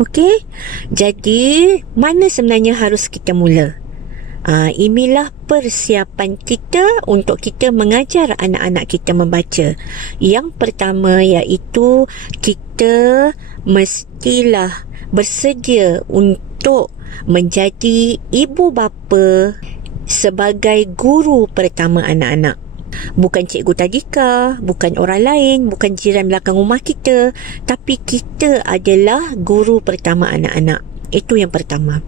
Okey? Jadi, mana sebenarnya harus kita mula? Inilah persiapan kita untuk kita mengajar anak-anak kita membaca. Yang pertama iaitu kita mestilah bersedia untuk menjadi ibu bapa sebagai guru pertama anak-anak. Bukan cikgu tadika, bukan orang lain, bukan jiran belakang rumah kita, tapi kita adalah guru pertama anak-anak. Itu yang pertama.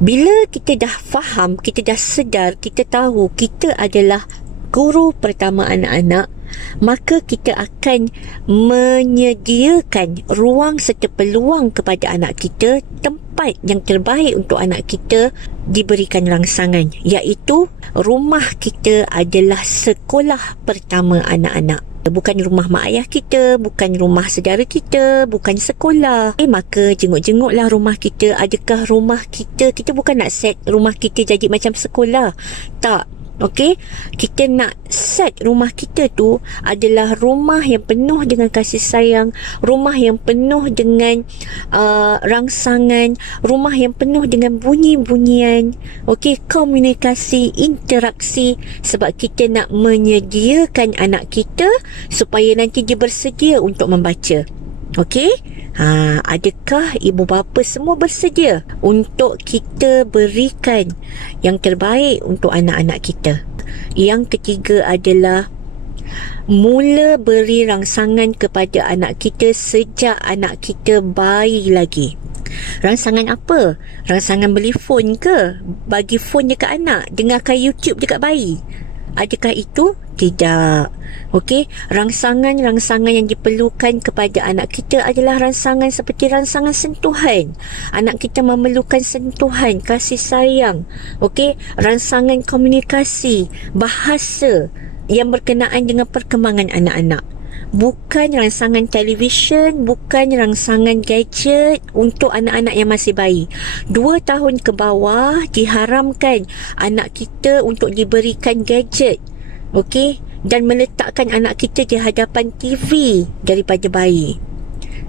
Bila kita dah faham, kita dah sedar, kita tahu kita adalah guru pertama anak-anak, maka kita akan menyediakan ruang serta peluang kepada anak kita, tempat yang terbaik untuk anak kita diberikan rangsangan, iaitu rumah kita adalah sekolah pertama anak-anak. Bukan rumah mak ayah kita, bukan rumah saudara kita, bukan sekolah. Maka jenguk-jenguklah rumah kita. Adakah rumah kita bukan nak set rumah kita jadi macam sekolah. Tak. Okey, kita nak set rumah kita tu adalah rumah yang penuh dengan kasih sayang, rumah yang penuh dengan rangsangan, rumah yang penuh dengan bunyi-bunyian, okey, komunikasi, interaksi, sebab kita nak menyediakan anak kita supaya nanti dia bersedia untuk membaca. Okey? Adakah ibu bapa semua bersedia untuk kita berikan yang terbaik untuk anak-anak kita? Yang ketiga adalah mula beri rangsangan kepada anak kita sejak anak kita bayi lagi. Rangsangan apa? Rangsangan beli phone ke? Bagi phone dekat anak, dengarkan YouTube dekat bayi? Adakah itu? Tidak. Okey, rangsangan-rangsangan yang diperlukan kepada anak kita adalah rangsangan seperti rangsangan sentuhan. Anak kita memerlukan sentuhan, kasih sayang. Okey, rangsangan komunikasi, bahasa yang berkenaan dengan perkembangan anak-anak. Bukan rangsangan televisyen, bukan rangsangan gadget untuk anak-anak yang masih bayi. 2 tahun ke bawah diharamkan anak kita untuk diberikan gadget. Okey, dan meletakkan anak kita di hadapan TV daripada bayi.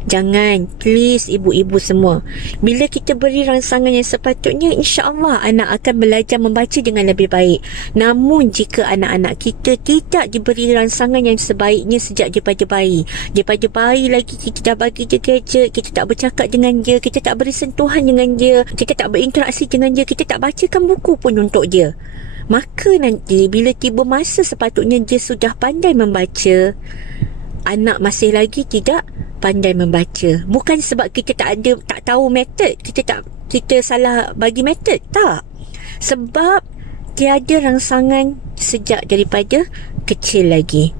Jangan, please ibu-ibu semua. Bila kita beri rangsangan yang sepatutnya, insya-Allah anak akan belajar membaca dengan lebih baik. Namun jika anak-anak kita tidak diberi rangsangan yang sebaiknya sejak daripada bayi, daripada bayi lagi kita dah bagi dia gadget, kita tak bercakap dengan dia, kita tak beri sentuhan dengan dia, kita tak berinteraksi dengan dia, kita tak bacakan buku pun untuk dia, maka nanti bila tiba masa sepatutnya dia sudah pandai membaca, anak masih lagi tidak pandai membaca. Bukan sebab kita tak tahu metod, kita salah bagi metod, tak. Sebab tiada rangsangan sejak daripada kecil lagi.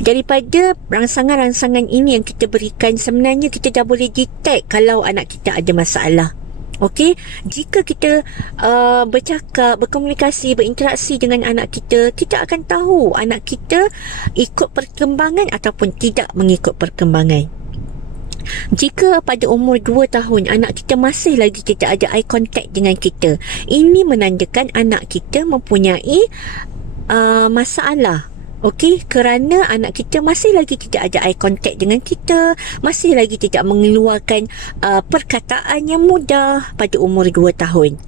Daripada rangsangan-rangsangan ini yang kita berikan, sebenarnya kita dah boleh detect kalau anak kita ada masalah. Okey, jika kita bercakap, berkomunikasi, berinteraksi dengan anak kita, kita akan tahu anak kita ikut perkembangan ataupun tidak mengikut perkembangan. Jika pada umur 2 tahun anak kita masih lagi tidak ada eye contact dengan kita, ini menandakan anak kita mempunyai masalah. Okey, kerana anak kita masih lagi tidak ada eye contact dengan kita, masih lagi tidak mengeluarkan perkataan yang mudah pada umur 2 tahun.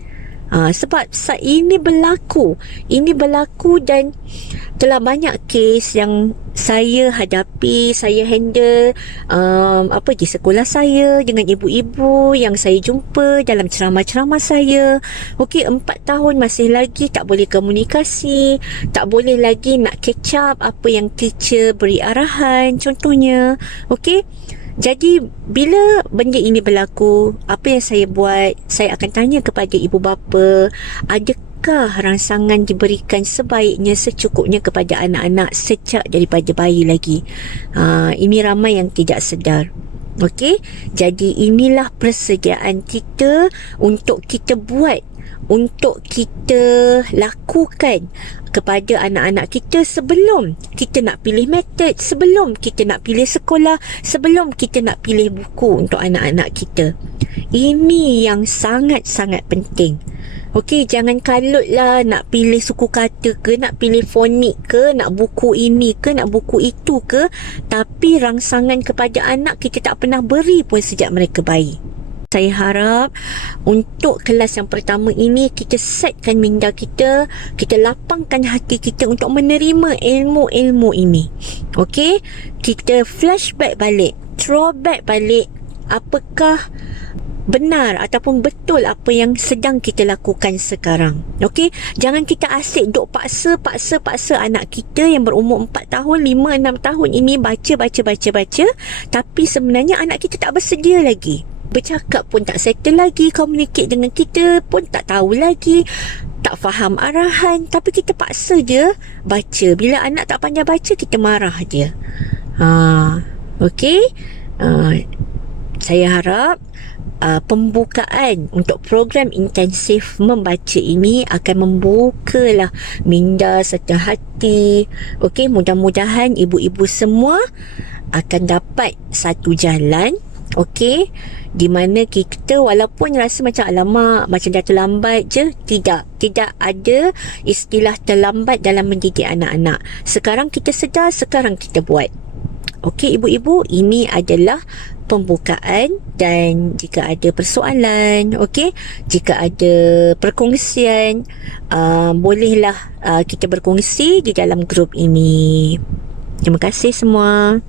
Sebab ini berlaku dan telah banyak kes yang saya hadapi, saya handle di sekolah saya, dengan ibu-ibu yang saya jumpa dalam ceramah-ceramah saya. Okey, 4 tahun masih lagi tak boleh komunikasi, tak boleh lagi nak catch up apa yang teacher beri arahan contohnya. Okey, jadi bila benda ini berlaku, apa yang saya buat? Saya akan tanya kepada ibu bapa, adakah rangsangan diberikan sebaiknya, secukupnya kepada anak-anak sejak daripada bayi lagi? Ini ramai yang tidak sedar. Okey, jadi inilah persediaan kita untuk kita buat, untuk kita lakukan kepada anak-anak kita sebelum kita nak pilih metod, sebelum kita nak pilih sekolah, sebelum kita nak pilih buku untuk anak-anak kita. Ini yang sangat-sangat penting. Okey, jangan kalutlah nak pilih suku kata ke, nak pilih fonik ke, nak buku ini ke, nak buku itu ke, tapi rangsangan kepada anak kita tak pernah beri pun sejak mereka bayi. Saya harap untuk kelas yang pertama ini kita setkan minda kita, kita lapangkan hati kita untuk menerima ilmu-ilmu ini. Okey, kita flashback balik, throwback balik, apakah benar ataupun betul apa yang sedang kita lakukan sekarang. Okey, jangan kita asyik duk paksa anak kita yang berumur 4 tahun, 5, 6 tahun ini baca, tapi sebenarnya anak kita tak bersedia lagi. Bercakap pun tak settle lagi, communicate dengan kita pun tak tahu lagi, tak faham arahan, tapi kita paksa je baca. Bila anak tak pandai baca, kita marah je. Okey, saya harap pembukaan untuk program intensif membaca ini akan membukalah minda serta hati. Okey, mudah-mudahan ibu-ibu semua akan dapat satu jalan, okey, di mana kita walaupun rasa macam alamak, macam dah terlambat je, tidak ada istilah terlambat dalam mendidik anak-anak. Sekarang kita sedar, sekarang kita buat. Okey ibu-ibu, ini adalah pembukaan, dan jika ada persoalan, okey, jika ada perkongsian, bolehlah kita berkongsi di dalam grup ini. Terima kasih semua.